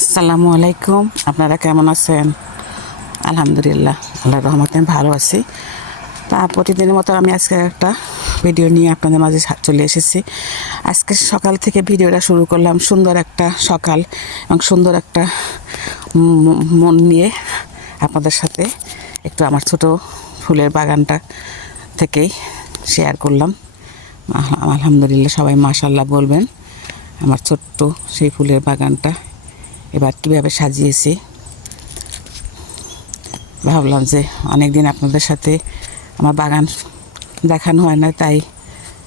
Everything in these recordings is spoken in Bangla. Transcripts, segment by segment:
আসসালামু আলাইকুম। আপনারা কেমন আছেন? আলহামদুলিল্লাহ, আল্লাহর রহমতে আমি ভালো আছি। তা প্রতিদিনের মতো আমি আজকে একটা ভিডিও নিয়ে আপনাদের মাঝে চলে এসেছি। আজকে সকাল থেকে ভিডিওটা শুরু করলাম, সুন্দর একটা সকাল এবং সুন্দর একটা মন নিয়ে আপনাদের সাথে একটু আমার ছোট ফুলের বাগানটা থেকেই শেয়ার করলাম। আলহামদুলিল্লাহ, সবাই মাশাআল্লাহ বলবেন। আমার ছোট্ট সেই ফুলের বাগানটা এবার কীভাবে সাজিয়েছি, ভাবলাম যে অনেক দিন আপনাদের সাথে আমার বাগান দেখানো হয় না, তাই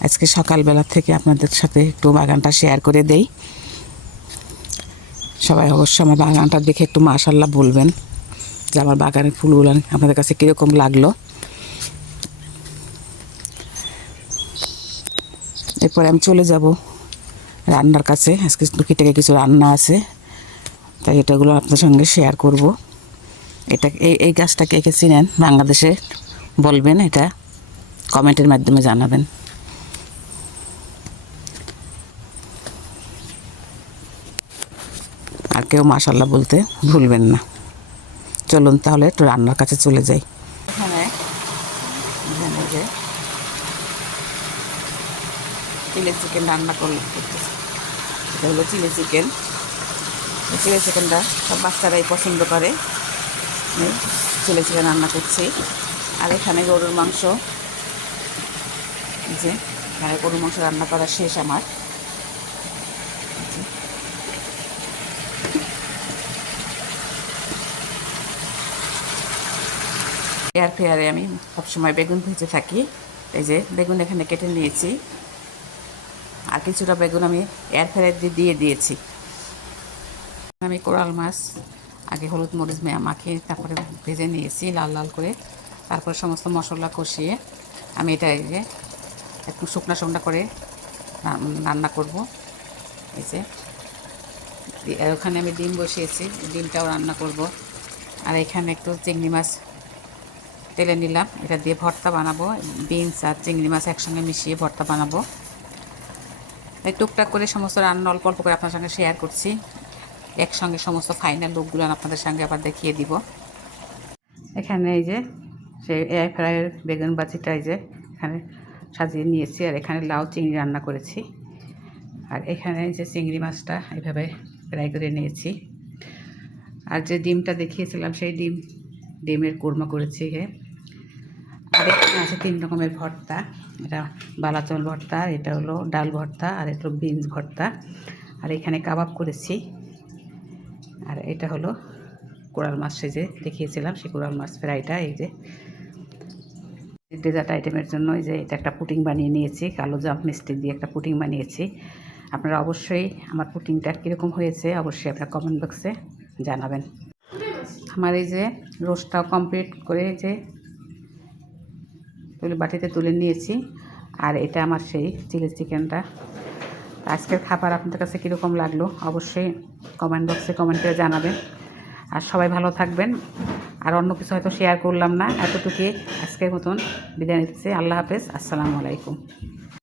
আজকে সকালবেলা থেকে আপনাদের সাথে একটু বাগানটা শেয়ার করে দেই। সবাই অবশ্যই আমার বাগানটা দেখে একটু মাশাআল্লাহ বলবেন যে আমার বাগানের ফুলগুলো আপনাদের কাছে কীরকম লাগলো। এরপরে আমি চলে যাব রান্নার কাছে। আজকে টুকিটাকে কিছু রান্না আছে, তাই এটাগুলো আপনার সঙ্গে শেয়ার করব। এটা এই গাছটাকে এঁকে চিনেন বাংলাদেশে বলবেন, এটা কমেন্টের মাধ্যমে জানাবেন। আর কেউ মাশাআল্লাহ বলতে ভুলবেন না। চলুন তাহলে একটু রান্নার কাছে চলে যাই। এখানে যে চিলি চিকেন রান্না করতেছি। এটা হলো চিলি চিকেন। চিলি চিকেনটা সব বাচ্চারাই পছন্দ করে। চিলি চিকেন রান্না করছি। আর এখানে গরুর মাংস, যে এখানে গরুর মাংস রান্না করা শেষ আমার। এয়ার ফ্রায়ারে আমি সবসময় বেগুন ভেজে থাকি। এই যে বেগুন এখানে কেটে নিয়েছি, আর কিছুটা বেগুন আমি এয়ার ফ্রায়ারে দিয়ে দিয়েছি। আমি কোরাল মাছ আগে হলুদ মরিচ মাখিয়ে তারপরে ভেজে নিয়েছি লাল লাল করে। তারপর সমস্ত মশলা কষিয়ে আমি এটা এই যে একটু শুকনা শুকনা করে রান্না করব। এই যে ওখানে আমি ডিম বসিয়েছি, ডিমটাও রান্না করব। আর এখানে একটু চিংড়ি মাছ তেলে নিলাম, এটা দিয়ে ভর্তা বানাবো। বিনস আর চিংড়ি মাছ একসঙ্গে মিশিয়ে ভর্তা বানাবো। এই টুকটাক করে সমস্ত রান্না অল্প অল্প করে আপনার সঙ্গে শেয়ার করছি। একসঙ্গে সমস্ত ফাইনাল লুকগুলো আপনাদের সঙ্গে আবার দেখিয়ে দিব। এখানে এই যে সেই এয়ার ফ্রায়ার বেগুন বাজিটা এই যে এখানে সাজিয়ে নিয়েছি। আর এখানে লাউ চিংড়ি রান্না করেছি। আর এখানে যে চিংড়ি মাছটা এইভাবে ফ্রাই করে নিয়েছি। আর যে ডিমটা দেখিয়েছিলাম সেই ডিমের কোরমা করেছি। আর এখানে আছে 3 রকমের ভর্তা। এটা বালাচল ভর্তা, এটা হলো ডাল ভর্তা, আর এটা বিনস ভর্তা। আর এখানে কাবাব করেছি। আর এটা হলো কোরাল মাছ, যে দেখিয়েছিলাম সেই কোরাল মাছ ফ্রাইটা। এই যে ডেজার্ট আইটেমের জন্য এই যে এটা একটা পুডিং বানিয়ে নিয়েছি, কালো জাম মিষ্টি দিয়ে একটা পুডিং বানিয়েছি। আপনারা অবশ্যই আমার পুডিংটা কীরকম হয়েছে অবশ্যই আপনারা কমেন্ট বক্সে জানাবেন। আমার এই যে রোস্টটাও কমপ্লিট করে যে বাটিতে তুলে নিয়েছি। আর এটা আমার সেই চিলি চিকেনটা। আজকের খাবার আপনাদের কাছে কীরকম লাগলো অবশ্যই কমেন্ট বক্সে কমেন্ট করে জানাবেন। আর সবাই ভালো থাকবেন। আর অন্য কিছু হয়তো শেয়ার করলাম না, এতটুকুই আজকের মতন বিদায় নিচ্ছি। আল্লাহ হাফেজ, আসসালামু আলাইকুম।